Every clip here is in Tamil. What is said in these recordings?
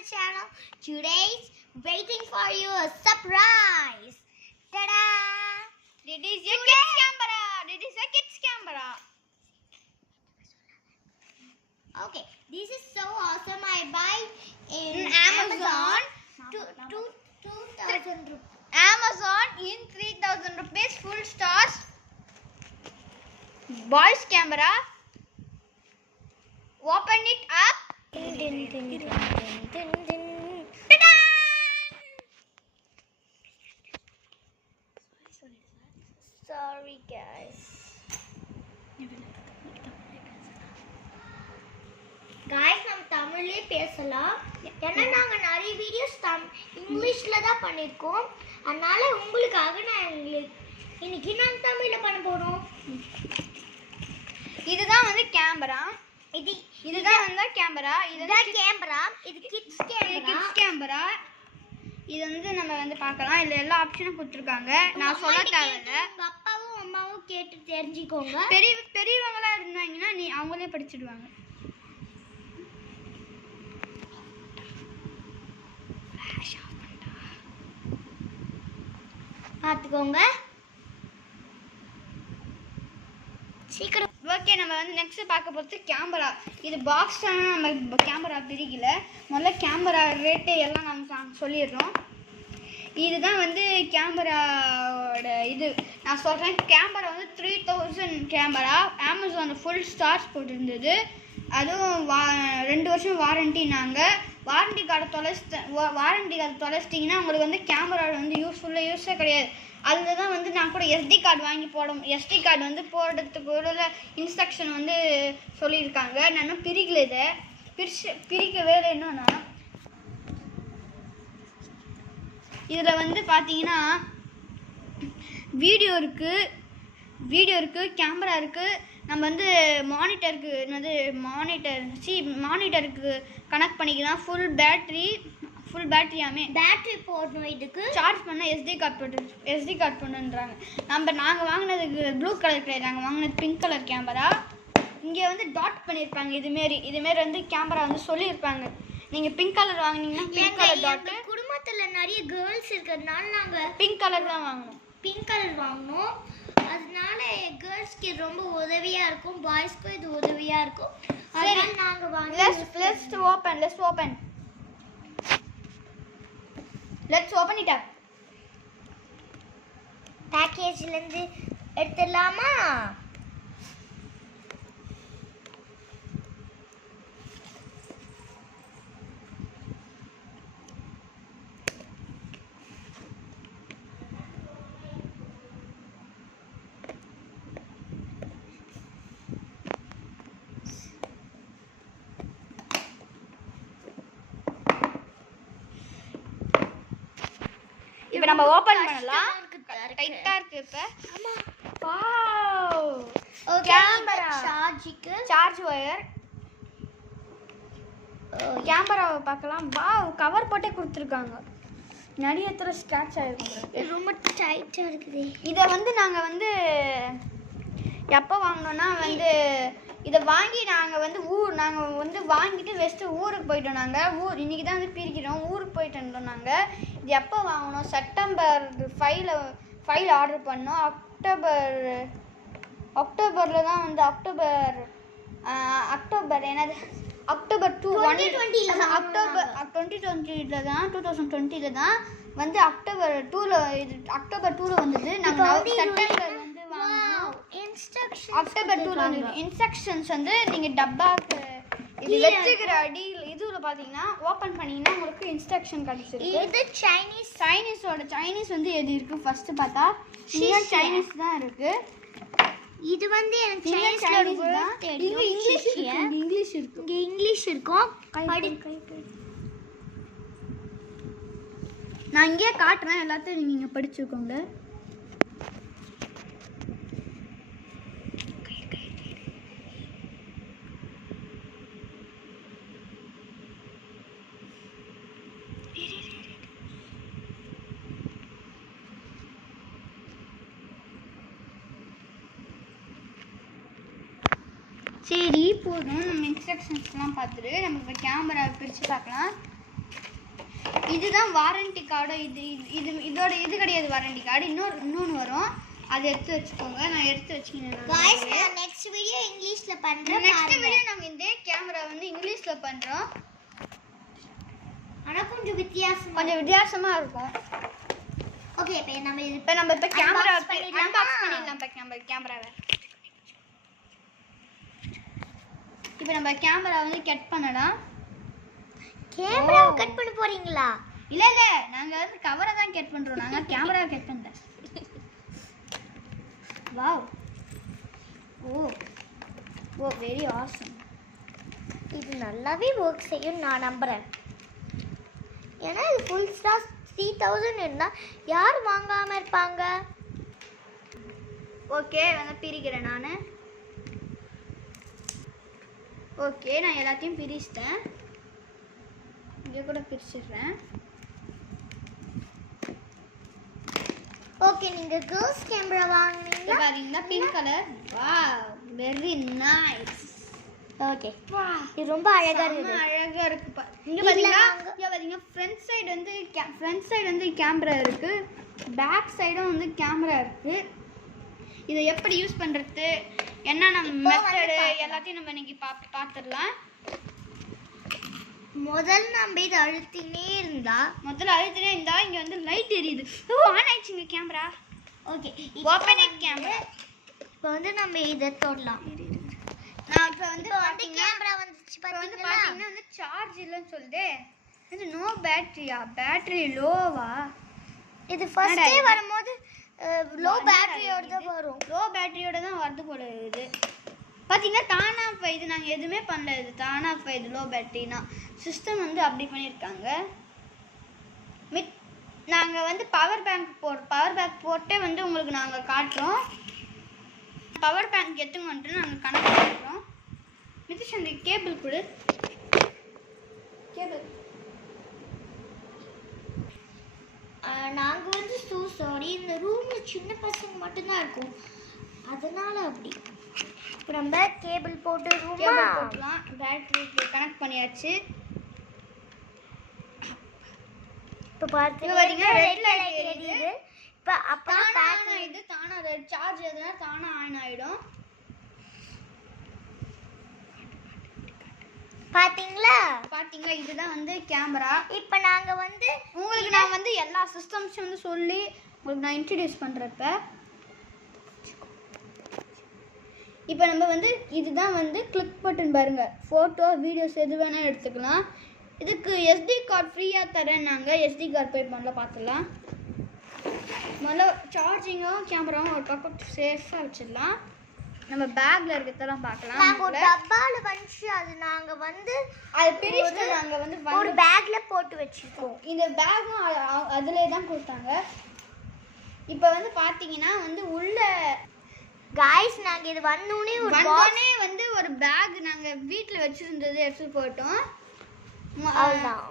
our channel. Today's waiting for you a surprise. Ta-da! This is a kids camera. This is a kids camera. Okay, this is so awesome. I buy in Amazon. 2,000 rupees. Amazon in 3,000 rupees full stars. Boys camera. Open it up. Ta-da! Sorry guys. Guys, நம்ம தமிழ்லயே பேசலாம். ஏன்னா நாங்க நிறைய வீடியோஸ் இங்கிலீஷ்ல தான் பண்ணிருக்கோம். அதனால உங்களுக்காக இன்னைக்கு நான் தமிழ்ல பண்ண போறோம். இதுதான் வந்து கேமரா. இதுதான் வந்து கேமரா. இதுதான் கேமரா. இது கிட்ஸ் கேமரா. இது வந்து நம்ம வந்து பார்க்கலாம். இதுல எல்லா ஆப்ஷனும் கொடுத்துருக்காங்க. நான் சொல்ல தேவையில்ல. உங்க அப்பாவும் அம்மாவும் கேட்டு தெரிஞ்சுக்கோங்க. பெரியவங்களா இருந்தாங்கன்னா அவங்களே படிச்சிடுவாங்க. பார்த்துக்கோங்க. சீக்கிரம். ஓகே, நம்ம வந்து நெக்ஸ்ட் பார்க்க போகிறது கேமரா. இது பாக்ஸ் நம்ம கேமரா பிரிக்கல. முதல்ல கேமரா ரேட்டு எல்லாம் நம்ம சொல்லிடுறோம். இதுதான் வந்து கேமராவோட இது நான் சொல்கிறேன். கேமரா வந்து 3000 கேமரா. அமேசானில் ஃபுல் ஸ்டார்ஸ் போட்டிருந்தது. அதுவும் 2 வருஷம் வாரண்டினாங்க. வாரண்டி கார்டு தொலைச்சிட்டிங்கன்னா உங்களுக்கு வந்து கேமராவில் வந்து யூஸே கிடையாது. அதில் தான் வந்து நான் கூட எஸ்டி கார்டு வாங்கி எஸ்டி கார்டு வந்து போடுறதுக்கு உள்ள இன்ஸ்ட்ரக்ஷன் வந்து சொல்லியிருக்காங்க. நான் இன்னும் பிரிக்கல. இதை பிரிக்கவே இல்லை. என்னன்னா இதில் வந்து பார்த்தீங்கன்னா வீடியோ இருக்குது, கேமரா இருக்குது. நம்ம வந்து மானிட்டருக்கு கனெக்ட் பண்ணிக்கலாம். ஃபுல் பேட்டரியாமே பேட்டரி போடணும். இதுக்கு சார்ஜ் பண்ண எஸ்டி கார்டு பண்ணுன்றாங்க. நாங்கள் வாங்கினதுக்கு ப்ளூ கலர் கிடையாது. நாங்கள் வாங்கினது பிங்க் கலர் கேமரா. இங்கே வந்து டாட் பண்ணியிருப்பாங்க. இதுமாரி வந்து கேமரா வந்து சொல்லியிருப்பாங்க. நீங்கள் பிங்க் கலர் வாங்கினீங்கன்னா பிங்க் கலர் டாட்டு. குடும்பத்தில் நிறைய கேர்ள்ஸ் இருக்கிறதுனால நாங்கள் பிங்க் கலர் தான் வாங்கணும். பிங்க் கலர் வாங்கினோம். அதனால கேர்ள்ஸ்க்கு ரொம்ப உதவியாக இருக்கும், பாய்ஸ்க்கும் இது உதவியாக இருக்கும். அதனால நாங்கள் வாங்கி Let's open it up. பேக்கேஜ்லேருந்து எடுத்துடலாமா? இப்போ நம்ம ஓபன் பண்ணலாம். டைட்டா இருக்கு. இப்போ ஆமா. Wow, camera charge wire. கேமராவை பார்க்கலாம். வாவ், கவர் போட்டே கொடுத்துருக்காங்க. நிறைய இடத்துல ஸ்க்ராட்ச் ஆகிருக்கு. ரொம்ப டைட்டா இருக்குது. இதை வந்து நாங்கள் வந்து எப்போ வாங்கினோன்னா வந்து இதை வாங்கி நாங்கள் வந்து வாங்கிட்டு வெஸ்ட்டு ஊருக்கு போயிட்டோம். நாங்கள் இன்றைக்கி தான் வந்து பிரிக்கிறோம். ஊருக்கு போயிட்டு இருந்தோம். நாங்கள் இது எப்போ வாங்கினோம்? செப்டம்பர் 5 ஆர்டர் பண்ணோம். அக்டோபரில் தான் வந்து அக்டோபர் என்னது அக்டோபர் 2020 தான் வந்து அக்டோபர் 2ல் வந்தது. நாங்கள் செப்டம்பர் வந்து வாங்கினோம். அக்டோபர் 2ல் வந்து இன்ஸ்ட்ரக்ஷன்ஸ் வந்து நீங்கள் டப்பாவுக்கு இது வச்சுக்கிற அடியில் இதுல பார்த்தீங்கன்னா ஓப்பன் பண்ணிங்கன்னா உங்களுக்கு இன்ஸ்ட்ரக்ஷன் கிடைச்சிருக்கு. இது சைனீஸ் வந்து எது இருக்குது ஃபர்ஸ்ட் பார்த்தா சைனீஸ் தான் இருக்குது. இது வந்து எனக்கு இங்கிலீஷ் இருக்கும். நான் இங்கே காட்டுறேன். எல்லாத்தையும் நீங்கள் படிச்சுக்கோங்க. சரி, போதும். நம்ம இன்ஸ்ட்ரக்ஷன்ஸ்லாம் பார்த்துட்டு நம்ம இப்போ கேமரா பிரித்து பார்க்கலாம். இதுதான் வாரண்டி கார்டு. இதோட இது கிடையாது வாரண்டி கார்டு. இன்னொன்று வரும், அதை எடுத்து வச்சுக்கோங்க. நான் எடுத்து வச்சுக்கிறேன். गाइस நான் நெக்ஸ்ட் வீடியோ இங்கிலீஷ்ல பண்றேன். நெக்ஸ்ட் வீடியோ நம்ம இந்த கேமரா வந்து இங்கிலீஷ்ல பண்றோம். ஆனா கொஞ்சம் வித்தியாசமா இருக்கும். ஓகே இப்போ நம்ம கேமரா unbox பண்ணிடலாமா? அன்பாக்ஸ் பண்ணிடலாம். கேமராவை இப்போ நம்ம கேமரா வந்து கட் பண்ணலாம். கேமராவை கட் பண்ண போறீங்களா? இல்ல நாங்க வந்து கவரை தான் கட் பண்றோம். நாங்க கேமராவை கட் பண்ணல. வாவ், ஓ வெரி ஆசம். இது நல்லாவே ஒர்க் செய்யும் நான் நம்புறேன். ஏன்னா இது ஃபுல் ஸ்டார் 3000 இருந்தா யார் வாங்காம இருப்பாங்க? ஓகே வந்து பிரிக்கிறேன் நான். ஓகே நான் எல்லாத்தையும் பிரிச்சிட்டேன். இங்கே கூட பிரிச்சிடுறேன். ஓகே நீங்க கேர்ள்ஸ் கேமரா வாங்குனீங்க பாத்தீங்கன்னா pink colour. Wow very nice. Okay இது ரொம்ப அழகா இருக்கு. அழகா இருக்கு. இங்க பாத்தீங்கன்னா ஃப்ரண்ட் சைடு வந்து கேமரா இருக்கு, பேக் சைடும் வந்து கேமரா இருக்கு. இதை எப்படி யூஸ் பண்றது, என்னென்ன மெத்தட் எல்லாத்தையும் நம்ம இன்னைக்கு பார்த்துடலாம். முதல்ல நம்ம இதை அழுத்தினே இருந்தா இங்க வந்து லைட் எரியுது. ஆன் ஆயிடுச்சுங்க camera. Okay open it camera. இப்போ வந்து நம்ம இதை தொடலாம். நான் இப்போ வந்து கேமரா வந்துச்சு பாத்தீங்களா? வந்து சார்ஜ் இல்லைன்னு சொல்லுது. இது நோ பேட்டரியா? பேட்டரி லோவா? இது ஃபர்ஸ்டே வரும்போது லோ பேட்டரியோட தான் வரும். லோ பேட்டரியோட தான் வருது போல இருக்குது. பார்த்தீங்கன்னா தானா இப்போ இது நாங்கள் எதுவுமே பண்ணல. இது தானா இப்போ இது லோ பேட்டரினா சிஸ்டம் வந்து அப்படி பண்ணியிருக்காங்க. நாங்கள் வந்து பவர் பேங்க் போட்டே வந்து உங்களுக்கு நாங்கள் காட்டுறோம். பவர் பேங்க் எடுத்துங்க வந்துட்டு நாங்கள் கனெக்ட் பண்ணுறோம். நிதிஷ் அந்த கேபிள் கொடு. கேபிள் நாங்க வந்து சாரி இந்த ரூம்ல சின்ன பசங்க மட்டும்தான் இருக்கும், அதனால அப்படி. இப்போ நம்ம கேபிள் போட்டுலாம் பேட்டரிக்கு கனெக்ட் பண்ணியாச்சு. இப்போ பாத்தீங்கன்னா ரெட் லைட் எரியுது. இப்போ அப்பதான் தானா இது தானா சார்ஜ் எதுனா தானா ஆன் ஆயிடும். பாத்தீங்களா இதுதான் வந்து கேமரா. இப்போ நாங்க வந்து உங்களுக்கு நான் வந்து எல்லா சிஸ்டம்ஸும் வந்து சொல்லி உங்களுக்கு நான் இன்ட்ரடியூஸ் பண்றப்ப இப்போ நம்ம வந்து இதுதான் வந்து கிளிக் பட்டன் பாருங்க. ஃபோட்டோ வீடியோஸ் எது வேணால் எடுத்துக்கலாம். இதுக்கு எஸ்டி கார்டு ஃப்ரீயாக தரேன்னாங்க. எஸ்டி கார்டு பே பண்ணல பார்த்துக்கலாம். முதல்ல சார்ஜிங்கும் கேமராவும் ஒரு பக்கம் சேஃபாக வச்சிடலாம். நம்ம பேக்கில் இருக்கிறதெல்லாம் பார்க்கலாம். நாங்கள் ஒரு டப்பாவில் வந்துச்சு, அது நாங்கள் வந்து அது பிரிச்சுட்டு நாங்கள் வந்து ஒரு பேக்கில் போட்டு வச்சுருக்கோம். இந்த பேக்கும் அதிலே தான் கொடுத்தாங்க. இப்போ வந்து பார்த்தீங்கன்னா வந்து உள்ள गाइस நாங்க இது வந்தோனே வந்து ஒரு பேக் நாங்க வீட்ல வச்சிருந்தது எடுத்து போட்டோம். அவ்வளவுதான்.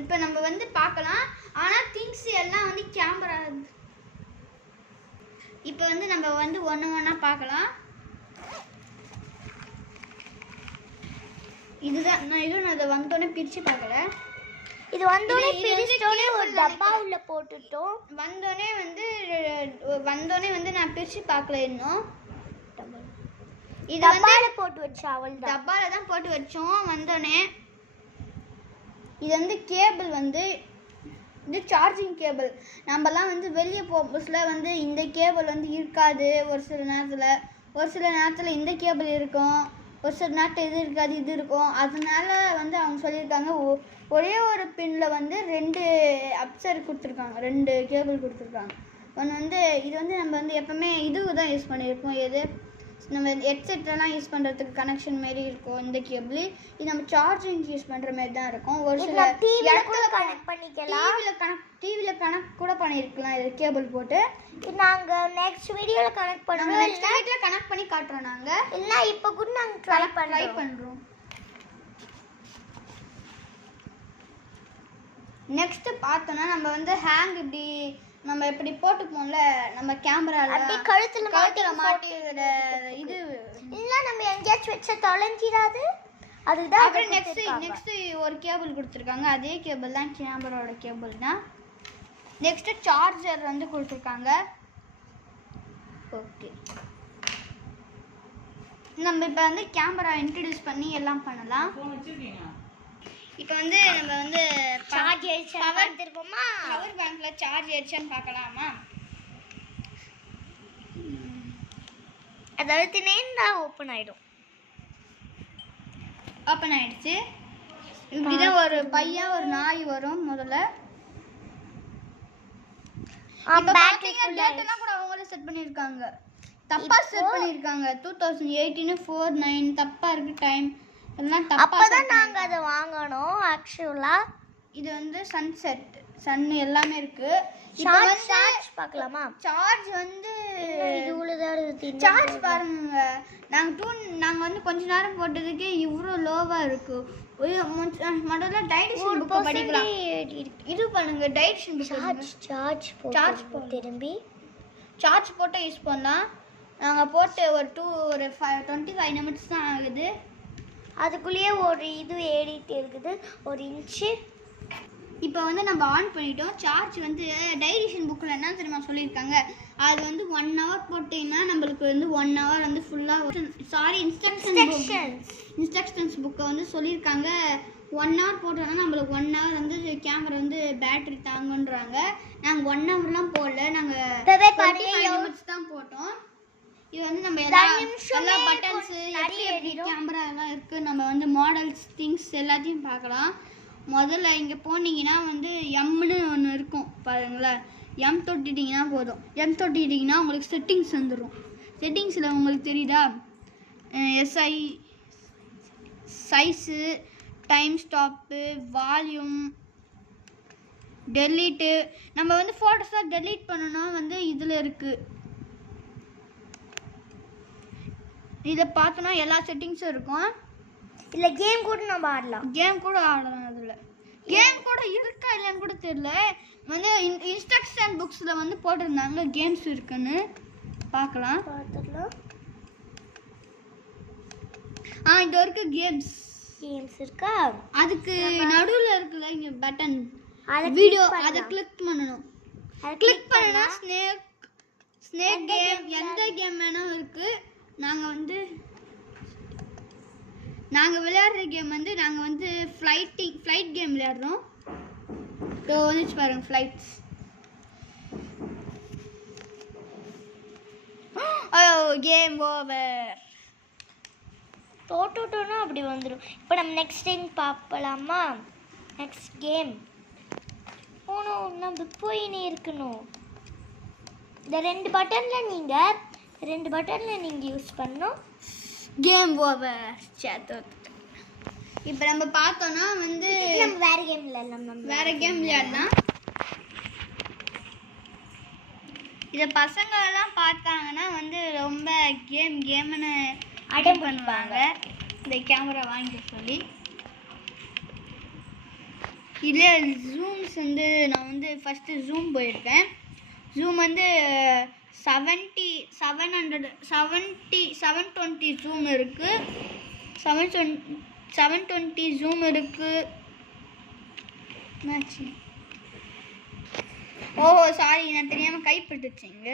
இப்போ நம்ம வந்து பார்க்கலாம். ஆனா திங்ஸ் எல்லாம் வந்து கேமரா. இப்போ வந்து நம்ம வந்து ஒண்ணா பார்க்கலாம். இதுதான் நான் அதை வந்தோனே பிரிச்சு பார்க்கல. இது வந்தோனே பிரிச்சோனே ஒரு டப்பா உள்ள போட்டுட்டோம். வந்தோனே வந்து நான் பிரிச்சு பார்க்கல இன்னும். இது டப்பால போட்டு வச்சா அவ்வளவுதான். டப்பால தான் போட்டு வச்சோம் வந்தோனே. இது வந்து கேபிள் வந்து இது சார்ஜிங் கேபிள். நம்மலாம் வந்து வெளியே போகும்போதுல வந்து இந்த கேபிள் வந்து இருக்காது. ஒரு சில நேரத்தில் இந்த கேபிள் இருக்கும், ஒரு சில நேரத்தில் இது இருக்காது, இது இருக்கும். அதனால வந்து அவங்க சொல்லியிருக்காங்க ஒரே ஒரு பின்னில் வந்து 2 அப்சர் கொடுத்துருக்காங்க, 2 கேபிள் கொடுத்துருக்காங்க. ஒன்று வந்து இது வந்து நம்ம வந்து எப்போவுமே இது தான் யூஸ் பண்ணியிருக்கோம். எது நம்ம ஹெட்செட்லாம் யூஸ் பண்ணுறதுக்கு கனெக்ஷன் மாரி இருக்கும் இந்த கேபிள். இது நம்ம சார்ஜிங் யூஸ் பண்ணுற மாதிரி தான் இருக்கும். ஒரு சில இடத்துல கனெக்ட் பண்ணிக்கலாம். டிவியில் கனெக்ட் கூட பண்ணியிருக்கலாம் இது கேபிள் போட்டு. நாங்கள் நெக்ஸ்ட் வீடியோவில் கனெக்ட் பண்ணுவோம். நெக்ஸ்ட் வீடியோவில் கனெக்ட் பண்ணி காட்டுறோம். நாங்கள் இல்லை இப்போ கூட நாங்கள் ட்ரை பண்ணுறோம். நெக்ஸ்ட் பார்த்தோன்னா நம்ம வந்து ஹேங் இப்படி நம்ம இப்படி போட்டுப்போம்ல நம்ம கேமரால அப்படியே கழுத்துல மாட்டிக்கிற இது இல்லை நம்ம எங்கேயாச்சும் வச்சா தொலைஞ்சிடாது. அதுக்கு தான் அப்புறம் நெக்ஸ்ட் ஒரு கேபிள் கொடுத்துருக்காங்க. அதே கேபிள் தான் கேமராவோட கேபிள் தான். நெக்ஸ்ட் சார்ஜர் வந்து கொடுத்துருக்காங்க. ஓகே, நம்ம இப்போ வந்து கேமரா இன்ட்ரடியூஸ் பண்ணி எல்லாம் பண்ணலாம். இப்போ வந்து நம்ம வந்து சார்ஜ் பவர் திருப்பமா பவர் பேங்க்ல சார்ஜ் ஏறிச்சான்னு பார்க்கலாமா? அதாவது நேரா ஓபன் ஆயிடும். ஓப்பன் ஆயிடுச்சு. இப்படிதான் ஒரு பையா ஒரு நாய் வரும் முதல்ல. டேட்டெல்லாம் கூட அவங்களே செட் பண்ணியிருக்காங்க. தப்பா செட் பண்ணியிருக்காங்க. 2018 49 தப்பா இருக்கு டைம் எல்லாம் தப்பா. அப்பதான் நாங்க அதை வாங்கணும். ஆக்சுவலா இது வந்து சன்செட் சன் எல்லாமே இருக்கு. சார்ஜ் பார்க்கலாமா? சார்ஜ் வந்து இதுலதான் இருக்கு. சார்ஜ் பாருங்க, நாங்க வந்து கொஞ்ச நேரம் போட்டதுக்கு இவ்வளோ லோவா இருக்கு. முதல்ல டைஜஷன் புக் படிக்கலாம். இது பண்ணுங்க, டைஜஷன் புக். சார்ஜ் திரும்பி சார்ஜ் போட்டு யூஸ் பண்ணலாம். நாங்கள் போட்டு ஒரு 25 நிமிட்ஸ் தான் ஆகுது. அதுக்குள்ளேயே ஒரு இது ஏறிட்டு இருக்குது, ஒரு இன்ச்சு. இப்போ வந்து நம்ம ஆன் பண்ணிட்டோம். சார்ஜ் வந்து டைஜஷன் புக்கில் என்ன தெரியுமா சொல்லியிருக்காங்க, அது வந்து 1 hour போட்டிங்கன்னா நம்மளுக்கு வந்து 1 hour வந்து ஃபுல்லாக இன்ஸ்ட்ரக்ஷன்ஸ் புக்கை வந்து சொல்லியிருக்காங்க. 1 hour போட்டோன்னா நம்மளுக்கு 1 hour வந்து கேமரா வந்து பேட்டரி தாங்குன்றாங்க. நாங்கள் 1 hourலாம் போடல, நாங்கள் 25 நிமிட்ஸ் தான் போட்டோம். இது வந்து நம்ம எல்லா பட்டன்ஸு எப்படி கேமரா எல்லாம் இருக்குது, நம்ம வந்து மாடல்ஸ் திங்ஸ் எல்லாத்தையும் பார்க்கலாம். முதல்ல இங்கே போனீங்கன்னா வந்து எம்னு ஒன்று இருக்கும் பாருங்களேன். எம் தொட்டிட்டிங்கன்னா போதும். எம் தொட்டிட்டிங்கன்னா உங்களுக்கு செட்டிங்ஸ் வந்துடும். செட்டிங்ஸில் உங்களுக்கு தெரியுதா, SI size, time stop, volume, delete. நம்ம வந்து ஃபோட்டோஸாக டெலீட் பண்ணணும்னா வந்து இதில் இருக்குது. இதை பார்த்தோன்னா எல்லா செட்டிங்ஸும் இருக்கும். இல்லை கேம் கூட நம்ம ஆடலாம். கேம் கூட ஆடலாம். அதில் கேம் கூட இருக்கா இல்லைன்னு கூட தெரியல. வந்து இன்ஸ்ட்ரக்ஷன் புக்ஸில் வந்து போட்டிருந்தாங்க கேம்ஸ் இருக்குன்னு. பார்க்கலாம். இது வரைக்கும் கேம்ஸ் இருக்கா. அதுக்கு நடுவில் இருக்குல்ல இங்கே பட்டன் வீடியோ, அதை கிளிக் பண்ணணும். கிளிக் பண்ணனா ஸ்னேக் கேம் எந்த கேம் வேணாலும் இருக்குது. நாங்கள் விளையாடுற கேம் வந்து நாங்கள் வந்து ஃப்ளைட் கேம் விளையாடுறோம். இப்போ வந்துச்சு பாருங்க, ஃப்ளைட்ஸ். Game over. தோட்டோட்டோன்னா அப்படி வந்துடும். இப்போ நம்ம நெக்ஸ்ட் டைம் பார்க்கலாமா? நெக்ஸ்ட் கேம் போகணும். நம்ம போயினே இருக்கணும். இந்த 2 பட்டனில் நீங்கள் யூஸ் பண்ணணும். Game over. இப்போ நம்ம பார்த்தோன்னா வந்து நம்ம வேற கேம் விளையாடலாம். இதை பசங்க எல்லாம் பார்த்தாங்கன்னா வந்து ரொம்ப கேம்னு அடம் பண்ணுவாங்க. இந்த கேமரா வாங்கி சொல்லி இதில் ஜூம்ஸ் வந்து நான் வந்து ஃபஸ்ட்டு ஜூம் போயிருக்கேன். ஜூம் வந்து 720 ஜூம் இருக்குது. 720 ஜூம் இருக்குது. என்னாச்சு? சாரி, நான் தெரியாமல் கைப்பட்டுச்சுங்க.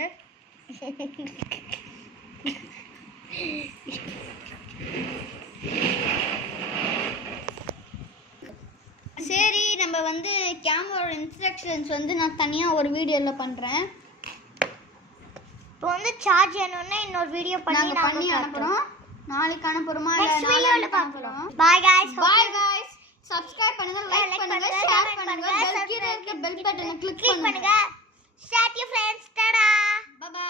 சரி, நம்ம வந்து கேமராவோட இன்ஸ்ட்ரக்ஷன்ஸ் வந்து நான் தனியாக ஒரு வீடியோவில் பண்ணுறேன். இப்போ வந்து சார்ஜ் ஏறணும்னா இன்னொரு வீடியோ பண்ணி அனுப்புகிறோம். நாளைக்கு அனுப்புகிறோமா இல்லை வீடியோல பார்க்குறோம். பாய் गाइस. சப்ஸ்கிரைப் பண்ணுங்க, லைக் பண்ணுங்க, ஷேர் பண்ணுங்க, பெல் பட்டனை கிளிக் பண்ணுங்க. Chat your friends. Ta-da.